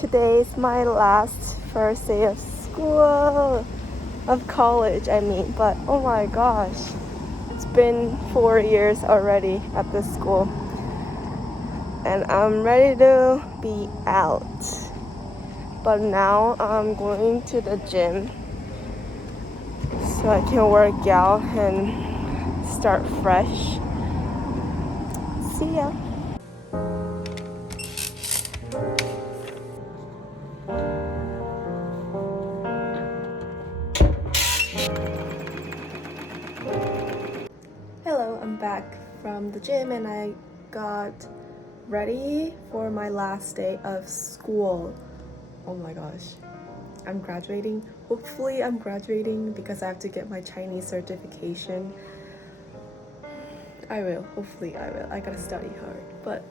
Today's my last first day of school, of college, I mean. But oh my gosh, it's been 4 years already at this school. And I'm ready to be out. But now I'm going to the gym so I can work out and start fresh. See ya. Hello, I'm back from the gym and I got ready for my last day of school. Oh my gosh, I'm graduating. Hopefully I'm graduating because I have to get my Chinese certification. I will, hopefully I will. I gotta study hard. But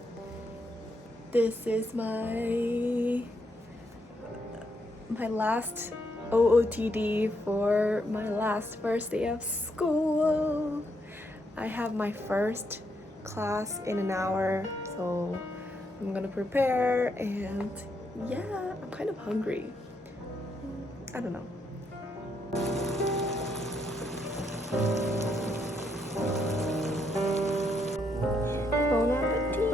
this is my last OOTD for my last first day of school. I have my first class in an hour, so I'm gonna prepare, and yeah, I'm kind of hungry. I don't know. Bon appetit!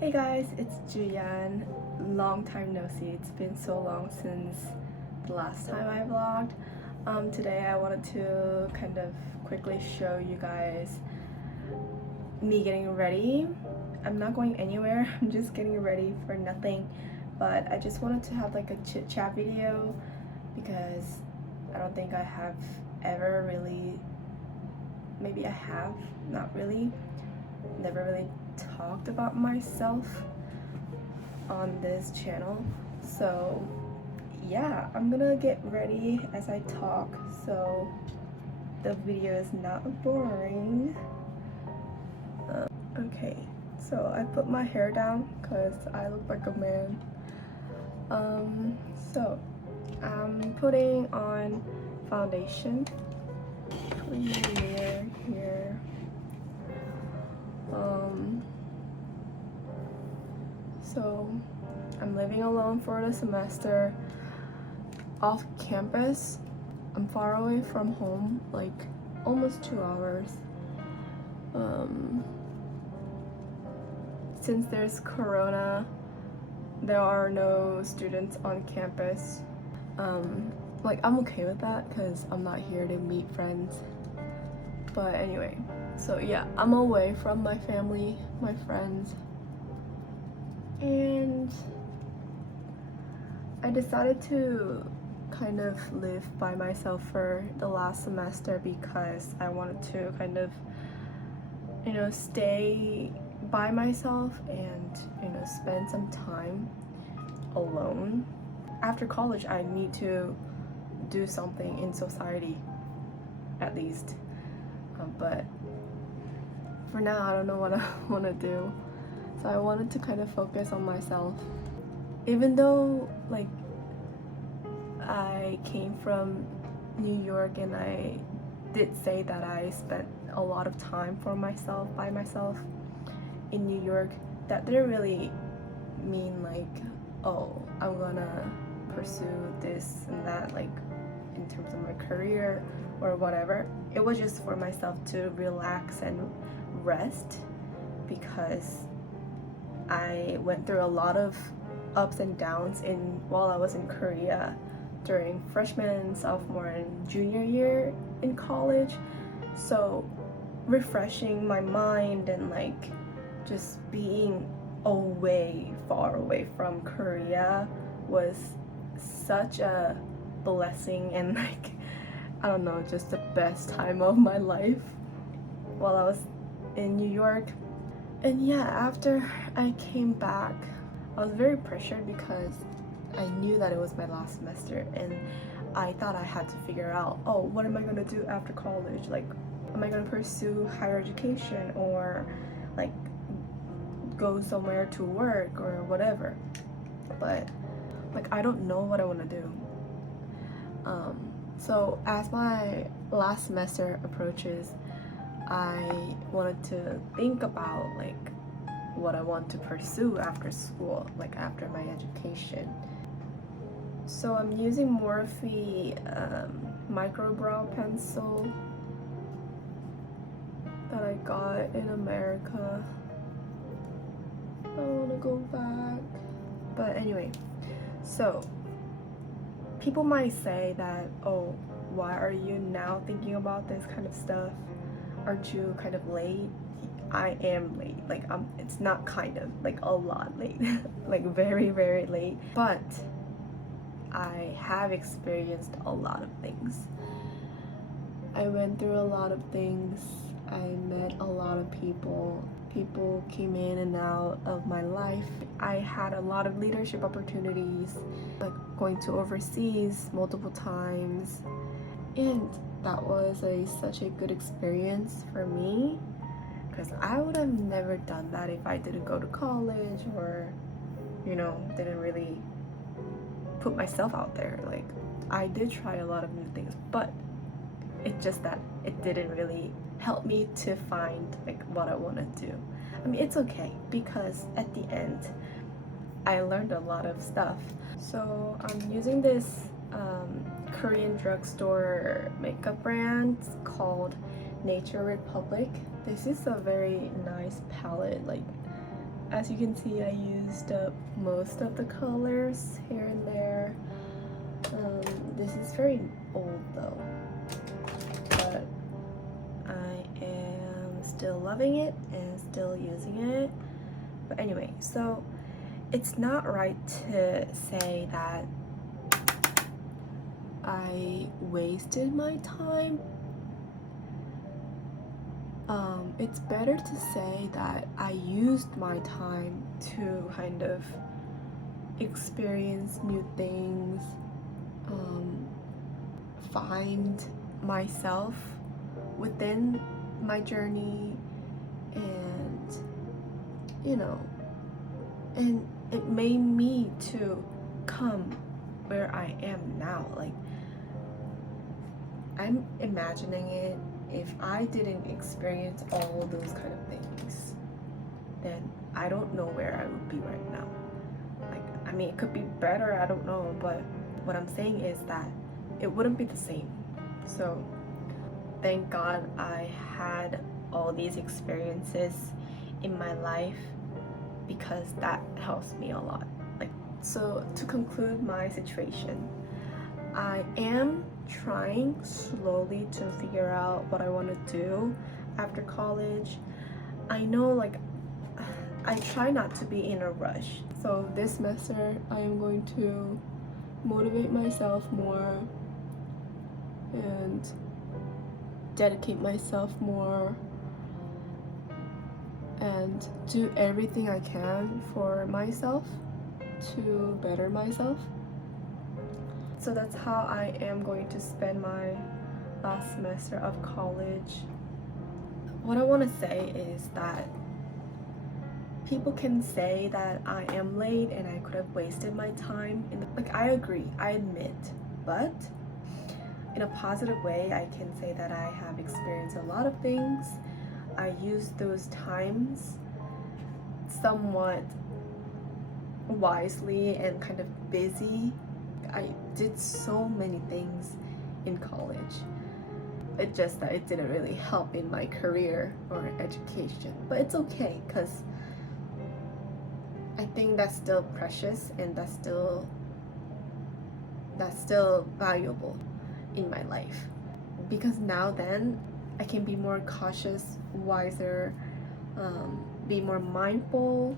Hey guys, it's Juyeon. Long time no see. It's been so long since the last time I vlogged. Today I wanted to kind of quickly show you guys me getting ready. I'm not going anywhere. I'm just getting ready for nothing. But I just wanted to have like a chit chat video because I don't think I have ever really, maybe I have, not really, never really talked about myself on this channel. So yeah, I'm gonna get ready as I talk so the video is not boring. Okay, so I put my hair down because I look like a man. So I'm putting on foundation, clear here. So I'm living alone for the semester, off campus. I'm far away from home, like almost 2 hours. Since there's corona, there are no students on campus. Like I'm okay with that because I'm not here to meet friends. But anyway, so yeah, I'm away from my family, my friends, and I decided to kind of live by myself for the last semester because I wanted to kind of, you know, stay by myself and, you know, spend some time alone. After college, I need to do something in society, at least. But for now, I don't know what I want to do. So I wanted to kind of focus on myself. Even though, like, I came from New York and I did say that I spent a lot of time for myself, by myself in New York, that didn't really mean like, oh, I'm gonna pursue this and that, like in terms of my career or whatever. It was just for myself to relax and rest because I went through a lot of ups and downs while I was in Korea during freshman, sophomore, and junior year in college. So refreshing my mind and like just being away, far away from Korea was such a blessing and like I don't know, just the best time of my life while I was in New York. And yeah, after I came back, I was very pressured because I knew that it was my last semester and I thought I had to figure out, oh, what am I going to do after college? Like, am I going to pursue higher education or like go somewhere to work or whatever? But like, I don't know what I want to do. So as my last semester approaches, I wanted to think about like what I want to pursue after school, like after my education. So I'm using Morphe micro brow pencil that I got in America. I want to go back. But anyway, so people might say that, oh, why are you now thinking about this kind of stuff? Aren't you kind of late? I am late. Like it's not kind of, like a lot late. Like very, very late. But I have experienced a lot of things. I went through a lot of things. I met a lot of people. People came in and out of my life. I had a lot of leadership opportunities, like going to overseas multiple times. And that was such a good experience for me because I would have never done that if I didn't go to college or, you know, didn't really put myself out there. Like, I did try a lot of new things, but it's just that it didn't really help me to find like what I want to do. I mean, it's okay because at the end I learned a lot of stuff. So I'm using this Korean drugstore makeup brand called Nature Republic. This is a very nice palette. Like, as you can see, I used up most of the colors here and there. This is very old though, but I am still loving it and still using it. But anyway, so it's not right to say that I wasted my time. It's better to say that I used my time to kind of experience new things, find myself within my journey, and you know, and it made me to come where I am now. Like, I'm imagining it, if I didn't experience all those kind of things, then I don't know where I would be right now. Like, I mean, it could be better, I don't know, but what I'm saying is that it wouldn't be the same. So thank God I had all these experiences in my life because that helps me a lot. Like, so to conclude my situation, I am trying slowly to figure out what I want to do after college. I know, like, I try not to be in a rush. So this semester I am going to motivate myself more and dedicate myself more and do everything I can for myself to better myself. So that's how I am going to spend my last semester of college. What I want to say is that people can say that I am late and I could have wasted my time. Like, I agree, I admit, but in a positive way, I can say that I have experienced a lot of things. I used those times somewhat wisely and kind of busy. I did so many things in college. It's just that it didn't really help in my career or education. But it's okay, because I think that's still precious and that's still valuable in my life. Because now then, I can be more cautious, wiser, be more mindful,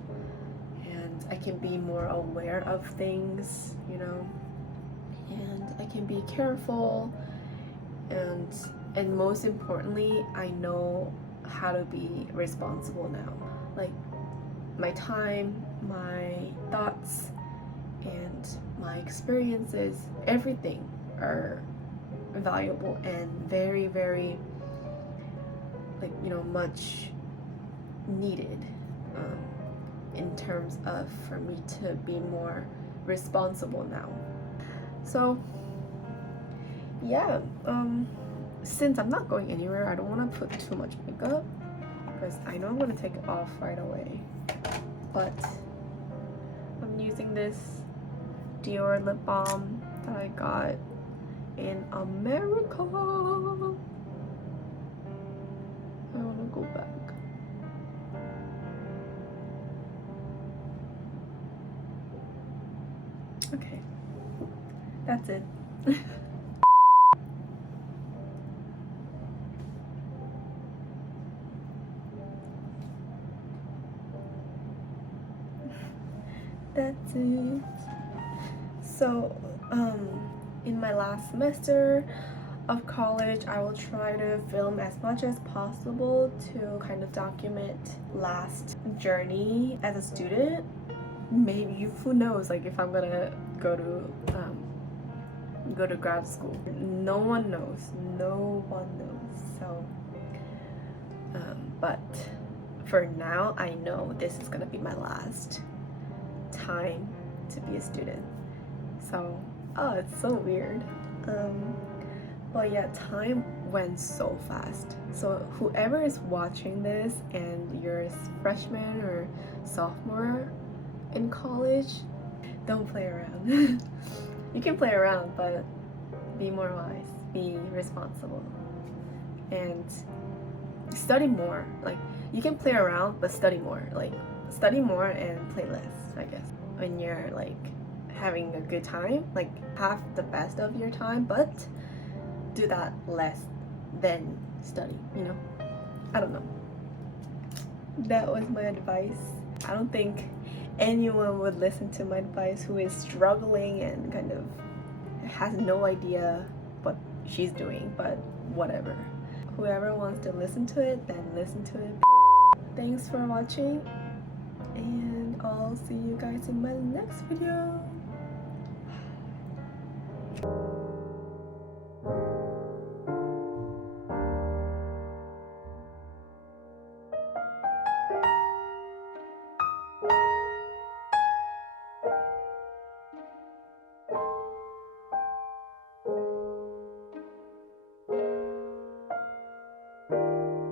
I can be more aware of things, you know, and I can be careful, and most importantly, I know how to be responsible now. Like my time, my thoughts, and my experiences, everything are valuable and very, very, like, you know, much needed in terms of for me to be more responsible now. So yeah, since I'm not going anywhere, I don't want to put too much makeup because I know I'm going to take it off right away. But I'm using this Dior lip balm that I got in America. I want to go back. Okay, that's it. That's it. So, in my last semester of college, I will try to film as much as possible to kind of document last journey as a student. Maybe, who knows, like if I'm gonna go to grad school. No one knows. No one knows. So, but for now, I know this is gonna be my last time to be a student. So, oh, it's so weird. But yeah, time went so fast. So whoever is watching this and you're a freshman or sophomore in college, don't play around. You can play around, but be more wise, be responsible, and study more. Like, you can play around, but study more. Like, study more and play less, I guess. When you're like having a good time, like have the best of your time, but do that less than study, you know? I don't know. That was my advice. I don't think anyone would listen to my advice who is struggling and kind of has no idea what she's doing, but whatever. Whoever wants to listen to it, then listen to it. Thanks for watching, and I'll see you guys in my next video.